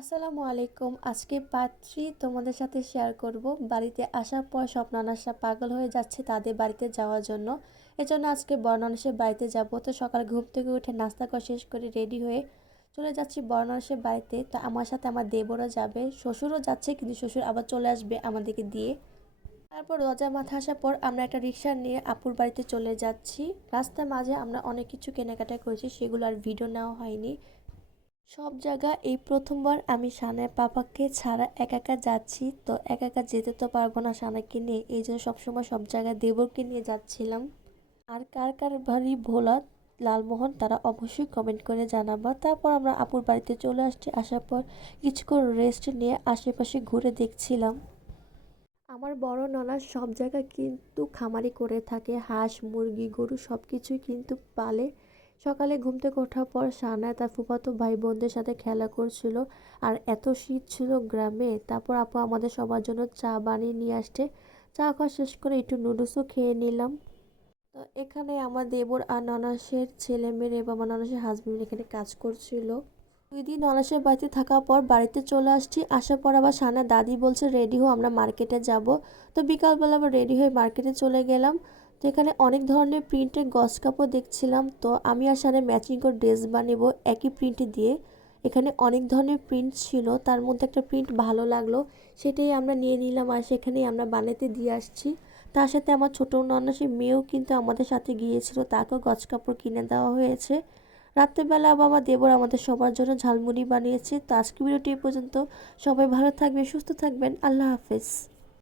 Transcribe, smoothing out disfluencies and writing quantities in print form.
আসসালামু আলাইকুম। আজকে পার্ট 3 তোমাদের সাথে শেয়ার করব। বাড়িতে আসার পর সব নানাসা পাগল হয়ে যাচ্ছে তাদের বাড়িতে যাওয়ার জন্য। এজন্য আজকে বড় নানাসের বাড়িতে যাব। তো সকালে ঘুম থেকে উঠে নাস্তা করা শেষ করে রেডি হয়ে চলে যাচ্ছি বড় নানাসের বাড়িতে। তো আমার সাথে আমার দেবরও যাবে, শ্বশুরও যাচ্ছে, কিন্তু শ্বশুর আবার চলে আসবে আমাদেরকে দিয়ে। তারপর রোজা মাথা আসার পর আমরা একটা রিক্সা নিয়ে আপুর বাড়িতে চলে যাচ্ছি। রাস্তার মাঝে আমরা অনেক কিছু কেনাকাটা করেছি, সেগুলো আর ভিডিও নেওয়া হয়নি। সব জায়গা এই প্রথমবার আমি সানার পাপাকে ছাড়া একা একা যাচ্ছি। তো একা একা যেতে তো পারবো না সানাকে নিয়ে, এই জন্য সবসময় সব জায়গায় দেবরকে নিয়ে যাচ্ছিলাম। আর কার কার বাড়ি ভোলা লালমোহন তারা অবশ্যই কমেন্ট করে জানাবা। তারপর আমরা আপুর বাড়িতে চলে আসছি। আসার পর কিছুক্ষণ রেস্ট নিয়ে আশেপাশে ঘুরে দেখছিলাম। আমার বড় ননা সব জায়গায় কিন্তু খামারি করে থাকে, হাঁস মুরগি গরু সব কিছুই কিন্তু পালে। সকালে ঘুম থেকে ওঠার পর সানা তার ফুফাতো ভাই বোনদের সাথে খেলা করছিল। আর এত শীত ছিল গ্রামে। তারপর আপু আমাদের সবার জন্য চা বানিয়ে নিয়ে আসছে। চা খাওয়া শেষ করে একটু নুডলসও খেয়ে নিলাম। তো এখানে আমার দেবর আর ননাসের ছেলে মেয়ে এবং আমার ননাসের হাজবেন্ড এখানে কাজ করছিল। 2 দিন ননাসের বাড়িতে থাকার পর বাড়িতে চলে আসছি। আসার পর আবার সানা দাদি বলছে রেডি হো, আমরা মার্কেটে যাব। তো বিকালবেলা আবার রেডি হয়ে মার্কেটে চলে গেলাম। তো এখানে অনেক ধরনের প্রিন্টের গজ কাপড় দেখছিলাম। তো আমি আর সানা ম্যাচিং করে ড্রেস বানাবো একই প্রিন্ট দিয়ে। এখানে অনেক ধরনের প্রিন্ট ছিল, তার মধ্যে একটা প্রিন্ট ভালো লাগলো, সেটাই আমরা নিয়ে নিলাম আর সেখানেই আমরা বানাতে দিয়ে আসছি। তার সাথে আমার ছোটো ননাসের মেয়েও কিন্তু আমাদের সাথে গিয়েছিল, তাকেও গজ কাপড় কিনে দেওয়া হয়েছে। রাত্রেবেলা বাবা দেবর আমাদের সবার জন্য ঝালমুড়ি বানিয়েছে। তো আজকে ভিডিওটি এই পর্যন্ত। সবাই ভালো থাকবেন, সুস্থ থাকবেন। আল্লাহ হাফেজ।